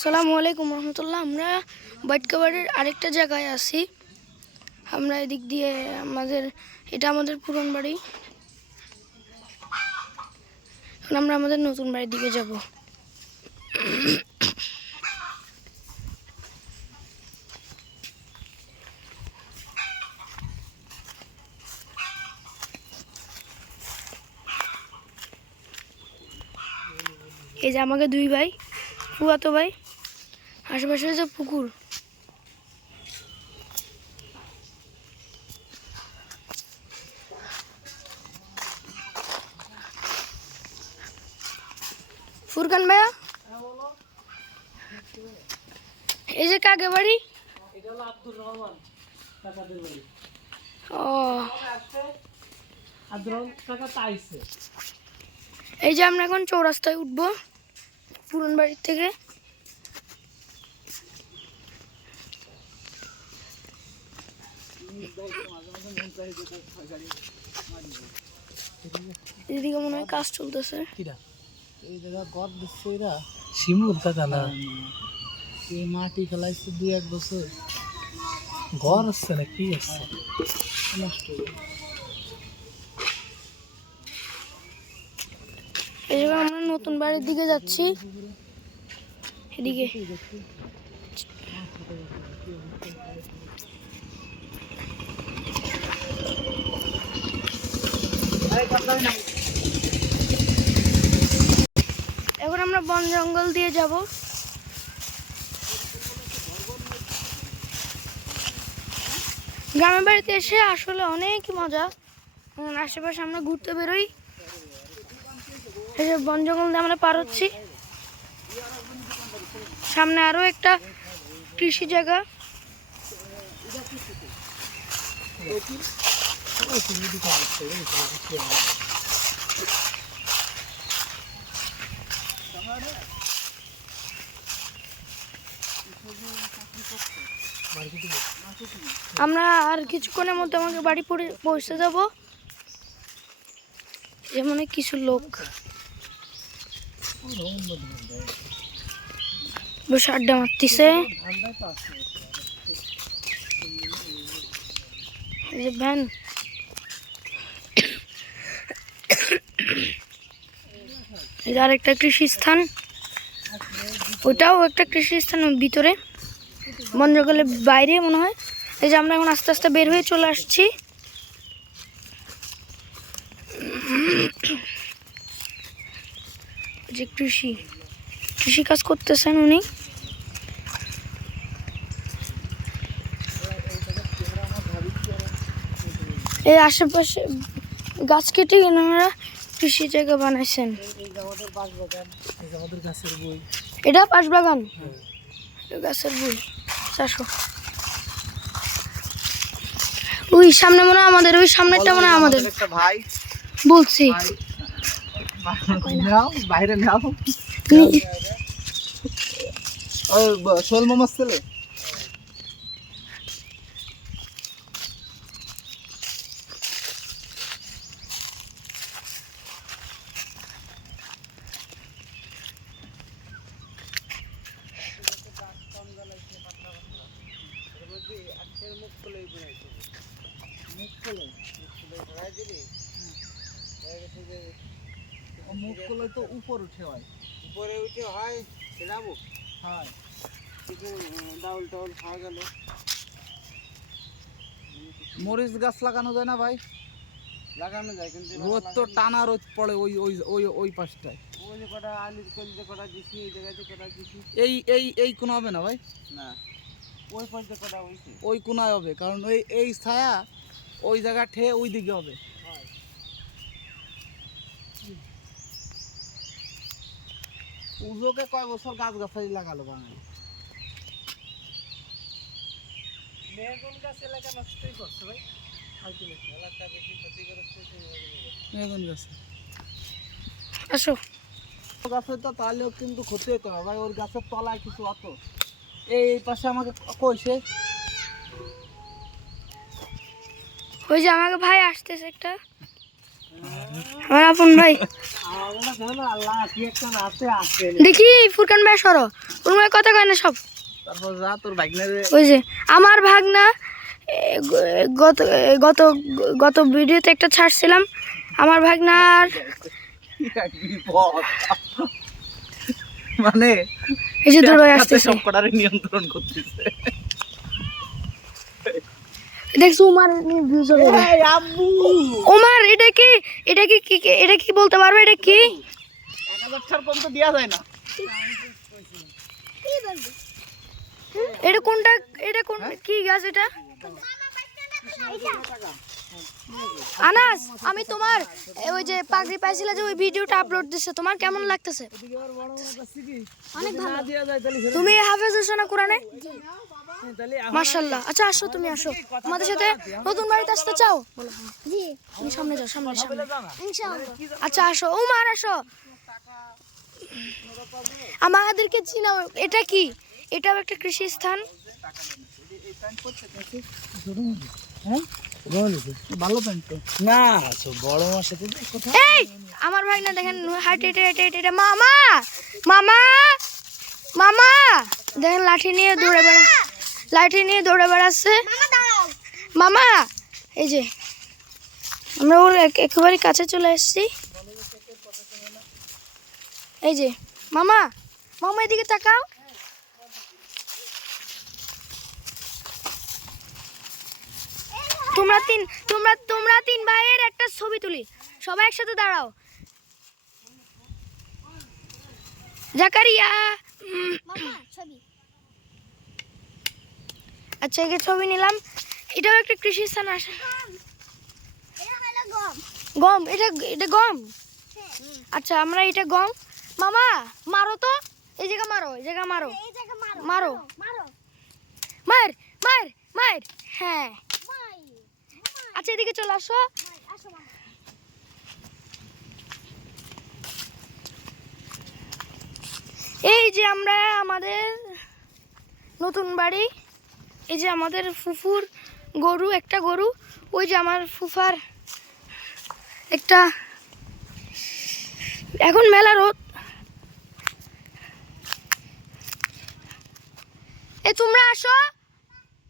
আসসালামু আলাইকুম রহমতুল্লাহ। আমরা বাইটকাবাড়ির আরেকটা জায়গায় আছি। আমরা এদিক দিয়ে এটা আমাদের পুরান বাড়ি। এখন আমরা আমাদের নতুন বাড়ির দিকে যাব। এই যে আমাকে দুই ভাই, ফুয়াতো ভাই, আশেপাশে যে পুকুর। ফুরকান ভাইয়া, এই যে কাকে বাড়ি? ও, এই যে আমরা এখন চৌরাস্তায় উঠবো পুরান বাড়ির থেকে। এদিকে মনে হয় কাজ চলতেছে। এই জায়গা গদ দিচ্ছে এরা শিমুর কাকা না, এই মাটি ফেলাইছে 2-1 বছর, ঘর আসছে না কি আসছে নষ্ট। এই জায়গায় আমরা নতুন বাড়ির দিকে যাচ্ছি। এদিকে এখন আমরা বন জঙ্গল দিয়ে যাব। গ্রামের বাড়িতে এসে আসলে অনেক মজা। আশেপাশে আমরা ঘুরতে বেরোই। এই যে বন জঙ্গল দিয়ে আমরা পার হচ্ছি। সামনে আরো একটা কৃষি জায়গা। আমরা আর কিছুক্ষণের মধ্যে আমাকে বাড়ি পৌঁছে যাব। যেমন কিছু লোক বসে আড্ডা মারতেছে। ভ্যান, আর একটা কৃষি স্থান, ওটাও একটা কৃষি স্থান ভিতরে, বন জঙ্গলের বাইরে মনে হয়। এই যে আমরা এখন আস্তে আস্তে বের হয়ে চলে আসছি। যে কৃষি কাজ করতেছেন উনি। এই আশেপাশে গাছ কেটে ওনারা কৃষি জায়গা বানাইছেন। এটা বাঁশবাগান, গাছের বই চাষো। ওই সামনে মনে হয় আমাদের, ওই সামনেটা মনে হয় আমাদের। ভাই বলছি বাইরে নাও, ওই শোল মোমোস ছেলে মুখ খুলে তো উপর উঠে হয়, উপরে উঠে হয় যাবো। হ্যাঁ, ডাউল টাউল খাওয়া গেল। মরিচ গাছ লাগানো যায় না ভাই? লাগানো যায়, কিন্তু রোদ তো টানা রোদ পড়ে ওই ওই ওই ওই পাশটায়। ওই যে কটা আলুর কলতে কটা দিছি, এই জায়গাতে কটা দিছি। এই এই এই কোন হবে না ভাই? না, ওই পাশে কটা হইছে, ওই কোনায় হবে, কারণ ওই এই ছায়া ওই জায়গা ঠেয়ে ওই দিকে হবে। উজোকে কয় বছর গাছ গাছালি লাগালো বাঙালি। মেগুন গাছ এলাকা নষ্টই করছে ভাই, এলাকা বেশি ক্ষতি করছে মেগুন গাছ। আসো, গাছে তো তাহলেও কিন্তু ক্ষতি হতো না ভাই, ওর গাছের তলায় কিছু অত। এই পাশে আমাকে কইছে, ওই যে আমাকে ভাই আসতেছে একটা, আমার আপন ভাই। দেখি ফুরকান ভাই সরো, ওর মধ্যে কথা কয় না সব। তারপর যা তোর ভাগনারে ওই যে আমার ভাগনা গত গত গত ভিডিওতে একটা ছাড়ছিলাম, আমার ভাগনার বিপদ। মানে এই যে দৌড়ে আসতেছে, সব কটারে নিয়ন্ত্রণ করতেছে। দেখছো উমার ভিউজ হবে। এই আব্বু উমার এটা কি, এটা কি এটা কি বলতে পারবে, এটা কি? 1000 ছাড় কম তো দেয়া যায় না। এটা কোনটা, এটা কোন কি গাছ এটা? আনাস, আমি তোমার ওই যে পাগড়ি পাইছিলা যে ওই ভিডিওটা আপলোড দিছে, তোমার কেমন লাগতেছে? অনেক ভালো। তুমি হাফেজ হইছো না কোরআনে? মাশাআল্লাহ। আচ্ছা আসো, তুমি আসো আমাদের সাথে নতুন বাড়িতে আসতে চাও? জি। তুমি সামনে যাও, সামনে সামনে ইনশাআল্লাহ। আচ্ছা আসো উমার, আসো। আমাদেরকে চিনাও, এটা কি? এটাও একটা কৃষি স্থান। ভালো প্যান্ট তো না, বড় মার সাথে এই আমার ভাই না দেখেন হাঁটে হেঁটে হেঁটে হেঁটে হেঁটে, মামা মামা মামা দেখেন লাঠি নিয়ে দৌড়ে বেড়া, লাঠি নিয়ে দৌড়ে বেড়াচ্ছে মামা। এই যে আমরা ওর একেবারে কাছে চলে এসেছি। এই যে মামা, মামা এদিকে তাকাও। তোমরা তিন ভাইয়ের একটা ছবি তুলি, সবাই একসাথে দাঁড়াও। জাকারিয়া আচ্ছা, এই ছবি নিলাম। এটাও একটা কৃষি স্থান আসে। গম, এটা এটা গম। আচ্ছা আমরা এটা গম। মামা মারো তো, এই জায়গা মারো, এই জায়গা মারো, মারো মার মার মার। হ্যাঁ আচ্ছা এদিকে চলে আসো। এই যে আমরা আমাদের নতুন বাড়ি, এই যে আমাদের ফুফুর গরু, একটা গরু, ওই যে আমার ফুফার একটা, এখন মেলা রোদ। এ তোমরা আসো।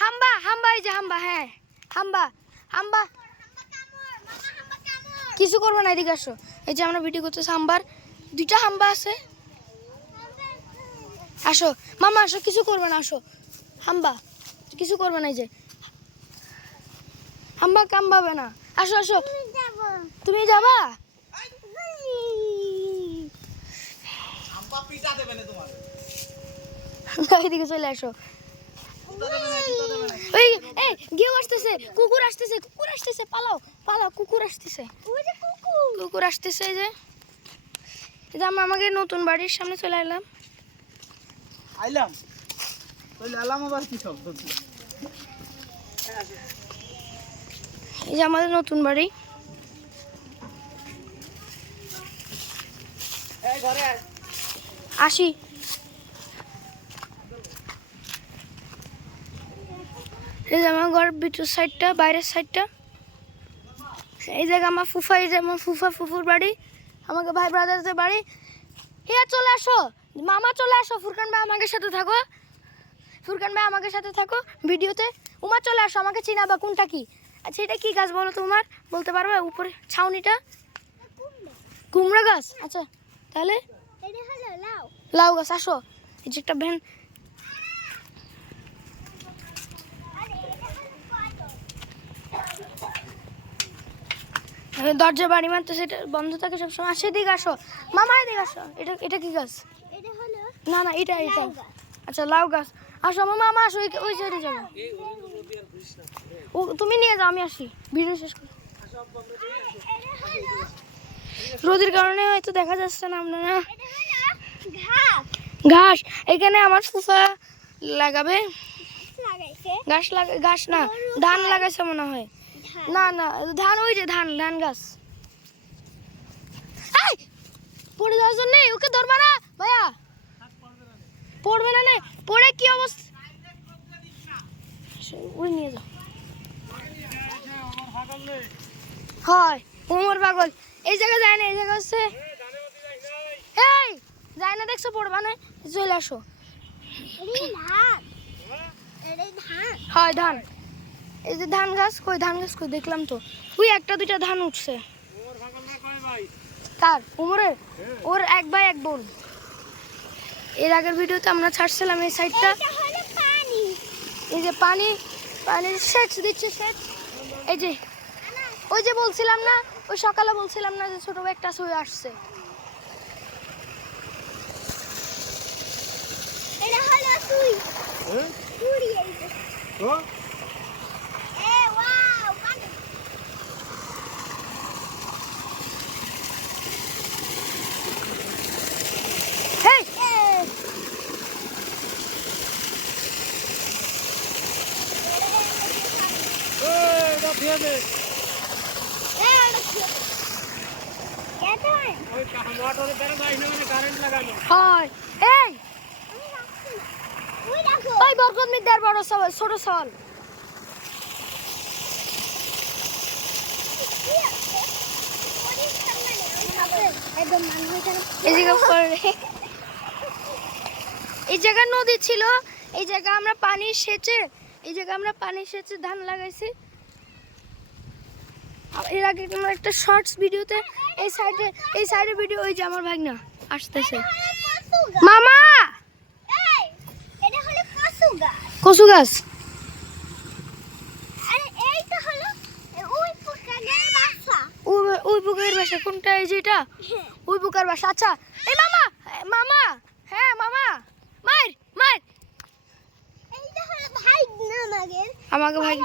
হাম্বা হাম্বা, এই যে হাম্বা, হ্যাঁ হাম্বা হাম্বা, কিছু করবে না, এদিকে আসো। এই যে আমরা ভিডিও করতেছি, হাম্বার দুইটা হাম্বা আছে। আসো মামা আসো, কিছু করবে না, আসো হাম্বা, কিছু করবে না। এই যে হাম্বা কামবাবে না, আসো আসো। তুমি যাবা? এদিকে চলে আসো। ওই এই গেউ আসতেছে, কুকুর আসতেছে, কুকুর আসতেছে, পালাও পালাও, কুকুর আসতেছে, কুকুর আসতেছে। এই যে আমরা আমাকে নতুন বাড়ির সামনে চলে এলাম। আবার কি শব্দ? এই যে আমাদের নতুন বাড়ি। আসি। এই যে আমার ঘরের ভিতর সাইডটা, বাইরের সাইডটা। এই জায়গা আমার ফুফা, এই যে আমার ফুফুর বাড়ি, আমাকে ভাই ব্রাদারদের বাড়ি। হিয়া চলে আসো, মামা চলে আসো, ফুরকান ভাই আমাকে সাথে থাকো, ফুরকান ভাই আমাকে সাথে থাকো ভিডিওতে। উমা চলে আসো, আমাকে চিনাবা কোনটা কি। আচ্ছা এটা কি গাছ বলো তো উমার, বলতে পারবে? উপরে ছাউনিটা কুমড়া গাছ। আচ্ছা তাহলে লাউ গাছ। আসো, এই যে একটা ভ্যান। দরজা বাড়ি মারতে, সেটা বন্ধ থাকে সবসময়। আসে এদিকে আসো মামা, এদিকে আসো। এটা এটা কি গাছ? না না এটা এটা, আচ্ছা লাউ গাছ। আসো মামা, মামা আসো, ওই সাইডে যাবো। ও তুমি নিয়ে যাও, আমি আসি, ভিডিও শেষ করি। রোদের কারণে হয়তো দেখা যাচ্ছে না আপনারা। ঘাস এখানে আমার ফুফা লাগাবে, ঘাস না, ধান লাগাইছে মনে হয়। না না ধান, ওই যে ধান, ধান গাছ। পড়ে যাওয়ার জন্য ওকে ধরবা না ভাইয়া, পড়বে না, পড়ে কি অবস্থা, ওই নিয়ে যাও। হয় ওমর পাগল, এই জায়গা যায় না, এই জায়গা হচ্ছে যায় না দেখছো পড়বা না, চলে আসো। হয় ধান, এই যে ধান গাছ কই, ধান গাছ কই দেখলাম তো, ওই একটা দুইটা ধান উঠছে। কার উমরের? ওর এক ভাই এক বোন। এর আগের ভিডিওতে আমরা ছাড়ছিলাম এই সাইডটা, এই যে পানি, পানির সেচ দিচ্ছে, সেচ। এই যে ওই যে বলছিলাম না, ওই সকালে বলছিলাম না যে ছোট একটা ছুঁয়ে আসছে। হেই! হয় এই ওই বরকত মিদ্দার বড় সওয়াল, ছোট সওয়াল। এই জায়গা নদী ছিল, এই জায়গা আমরা পানি সেচে, এই জায়গা আমরা পানি সেচে ধান লাগাইছি। এর আগে আমরা একটা শর্টস ভিডিওতে এই সাইডে ভিডিও, ওই যে আমার ভাগনা আসতেছে। মামা কচু গাছ, ওই পুকুরের বাসা কোনটা? এই যে এটা ওই পুকুরের বাসা। আচ্ছা এই মামা, মামা, হ্যাঁ মামা, মার মার আমাকে ভাই,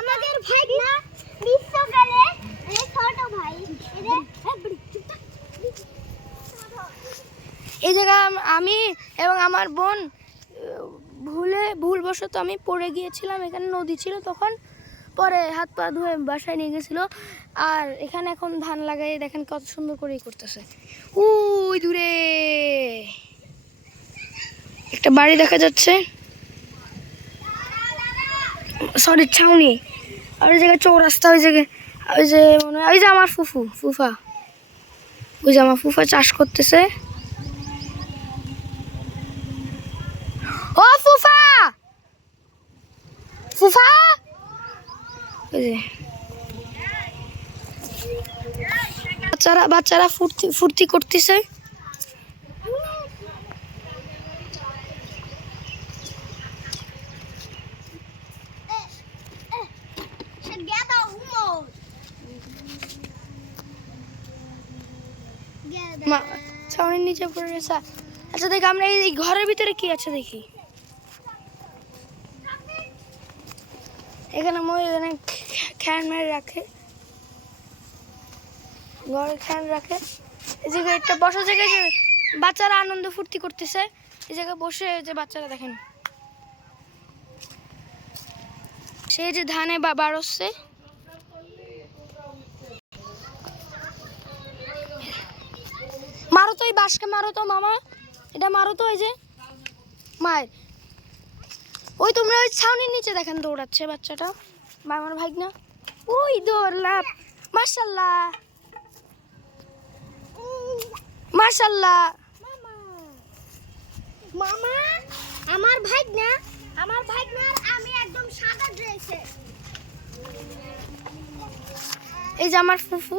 আমাদের ভাই না বিশ্বকালে ছোট ভাই। এই জায়গা আমি এবং আমার বোন ভুলবশত আমি পড়ে গিয়েছিলাম। এখানে নদী ছিল তখন, পরে হাত পা ধুয়ে বাসায় নিয়ে গেছিল। আর এখানে এখন ধান লাগাই, দেখেন কত সুন্দর করেই করতেছে। ওই দূরে একটা বাড়ি দেখা যাচ্ছে, সরি ছাউনি। আর ওই জায়গায় চৌরাস্তা, ওই জায়গায় ওই যে মনে হয় ওই যে আমার ফুফা, ওই যে আমার ফুফা চাষ করতেছে। ও ফুফা, ফুফা, ওই যে বাচ্চারা ফুর্তি করতেছে। ছাউনির নিচে পড়ে রয়েছে। আচ্ছা দেখি আমরা এই ঘরের ভিতরে কি আছে দেখি। এখানে এখানে খ্যান মেরে রাখে, ঘরে খ্যান রাখে। এই জায়গায় একটা বসার জায়গায়, যে বাচ্চারা আনন্দ ফুর্তি করতেছে, এই জায়গায় বসে যে বাচ্চারা দেখেন, সেই যে ধানে বার হচ্ছে। মারো তো এই বাঁশকে, মারো তো মামা, এটা মারো তো। এই যে মায়ের ওই তোমরা ওই ছাউনির নিচে দেখেন দৌড়াচ্ছে বাচ্চাটা বা আমার ভাগনা, ওই দৌড়লাম। মাশাআল্লাহ মাশাআল্লাহ। মামা আমার ভাগনার আমি একদম সাদা ড্রেসে। এই যে আমার ফুফু,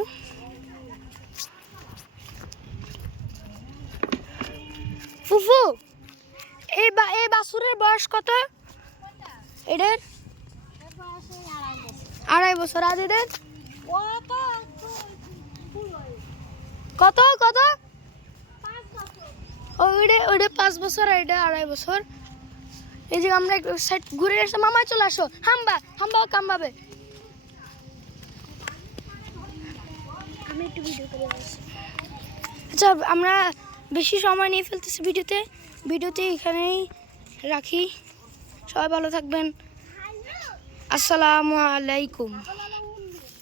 ফুফু এই বাছুরের বয়স কত? এদের 2.5 বছর। আর এদের কত কত? 5 বছর, আর এটা 2.5 বছর। এই যে আমরা সাইড ঘুরে এসে, মামা চলে আসো, হাম্বা কামবাবে। আমি একটু ভিডিও করে আসছি। আচ্ছা আমরা বেশি সময় নিয়ে ফেলতেছি ভিডিওতে এখানেই রাখি। সবাই ভালো থাকবেন, আসসালামু আলাইকুম।